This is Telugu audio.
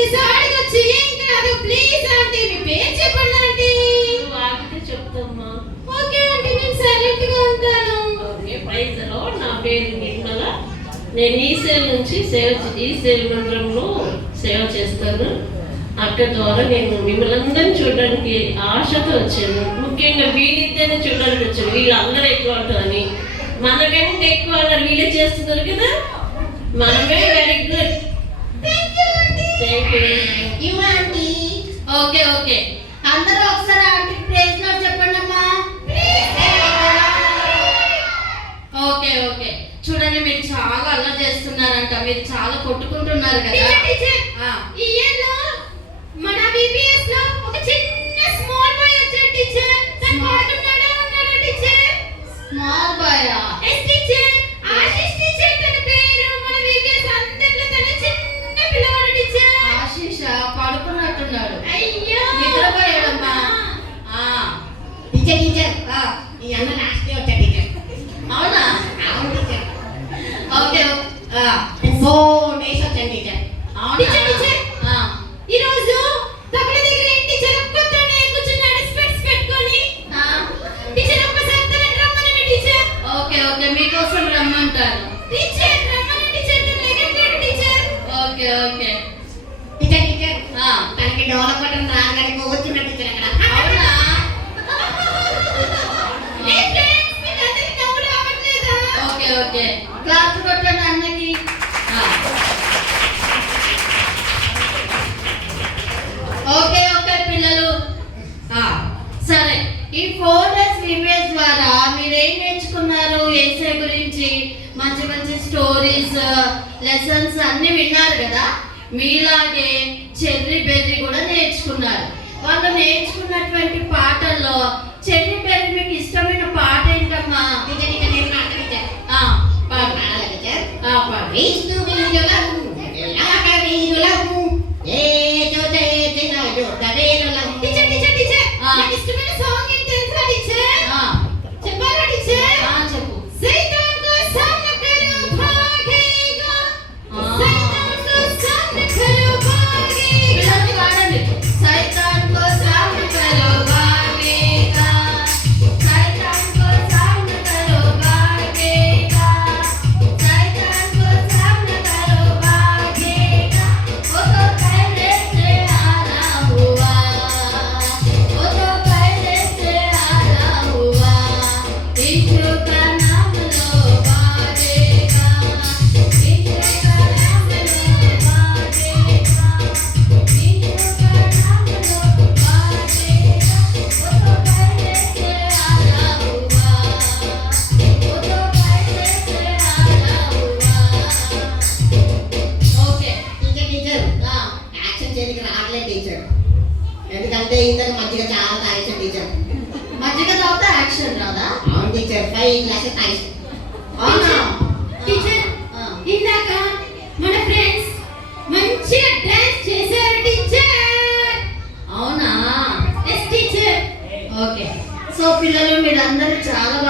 ప్రతిసారి వచ్చి ఏం కాదు ప్లీజ్ ఆంటీ మీ పేరు చెప్పండి ఆంటీ. ఆగితే చెప్తామ్మా. ఓకే ఆంటీ నేను సైలెంట్ గా ఉంటాను. Okay praise the lord. నా పేరు నిర్మల. నేను ఈసేల్ నుంచి ఈసేల్ మందిరంలో సేవ చేస్తాను. అక్కడ ద్వారా నేను మిమ్మల్ని అందరినీ చూడడానికి ఆశతో వచ్చాను. ముఖ్యంగా వీళ్ళిద్దరిని చూడడానికి వచ్చాను. వీళ్ళందరూ ఎక్కువ అని మనకంటే ఎక్కువ అన్నారు వీళ్ళే చేస్తున్నారు కదా. మనమే very good. Thank you aunty. Okay okay అందరూ ఒకసారి ఆంటీ ప్రైజ్ లార్డ్ చెప్పండి అమ్మా. ఓకే ఓకే చూడండి మీరు చాలా అల్లరి చేస్తున్నారంట. మీరు చాలా కొట్టుకుంటున్నారు కదా. ఈ ఇయర్ లో మన బిబిఎస్ లో ఒక చిన్న స్మాల్ బాయ్ వచ్చాడు టీచర్. తను పాడుతున్నాడా ఉన్నాడా teacher? Small boy yes teacher. Ashish teacher తన పేరు. మన బిబిఎస్ అంతట్లో తన చిన్న పిల్లవాడు టీచర్. ఆశీష్ పడుకున్నట్టున్నాడు. అయ్యో నిద్రపోయాడమ్మా. టీచర్ టీచర్ ఈ అన్న లాస్ట్ డే వచ్చా టీచర్. అవునా? అవును టీచర్. ఓకే 4 days వచ్చాను టీచర్. టీచర్ టీచర్ ఈ రోజు తబల దగ్గర ఏంటి టీచర్ ఒక్కతోనే కూర్చున్నాడు స్పెట్స్ పెట్టుకొని. టీచర్ ఒక్కసారి తనని రమ్మనండి టీచర్. ఓకే ఓకే మీకోసం రమ్మంటారు టీచర్. రమ్మనండి టీచర్. లేకంటాడు teacher. Okay okay teacher teacher తనకి డెవలప్ బటన్ రాగానే పోవచ్చున్నా టీచర్ అక్కడ. అవునా? ఏ ఫ్రెండ్స్ మీకు అందరికి నవ్వు రావట్లేదా? ఓకే ఓకే క్లాస్ కొట్టండి అన్నకి. ఓకే ఓకే పిల్లలు సరే ఈ 4 days వీడియోస్ ద్వారా మీరు ఏం నేర్చుకున్నారు? యేసయ్య గురించి మంచి మంచి స్టోరీస్ లెసన్స్ అన్ని విన్నారు కదా. మీలాగే చెర్రీ బెర్రీ కూడా నేర్చుకున్నారు. వాళ్ళు నేర్చుకున్నటువంటి పాటల్లో చెర్రీ బెర్రీ మీకు ఇష్టమైన పాట ఏంటమ్మా? టీచర్ టీచర్ నేను పాడతా టీచర్. పాడు. పాడాలి టీచర్. పాడు. వీస్తు వీరులం ఎలాగ వీరులం ఏ చోట చిన్న చోట వీరులం. టీచర్ టీచర్ టీచర్ నాకు ఇష్టమైన సాంగ్ ఏంటి తెలుసా టీచర్? చెప్పాలా టీచర్? చెప్పు. సైతాన్ को सामना करो भागेगा सैतान को सामना करो भागेगा. పిల్లలు పాడండి. సైతాన్ को सामना करो भागेगा सैतान को सामना करो भागेगा सैतान को सामना करो भागेगा. वो तो पहले से आना हुआ वो तो पहले से आना हुआ. यीशु का नाम लो भागेगा यीशु का नाम लो भागेगा यीशु का नाम लो भागेगा. वो तो पहले से आना हुआ वो तो पहले से आना हुआ. ఓకే టీచర్ టీచర్ యాక్షన్ చేయడానికి రావట్లేదు టీచర్. ఎందుకంటే ఇతను మధ్యగా చాలా తాగేసాడు టీచర్. మజ్జిగ తాగితే యాక్షన్ రాదా? అవును టీచర్ 5 glasses తాగేసాడు. అవునా? టీచర్ ఇందాక మన ఫ్రెండ్స్ మంచిగా డాన్స్ చేశారు టీచర్. అవునా? Yes teacher. ఓకే సో పిల్లలు మీరందరూ చాలా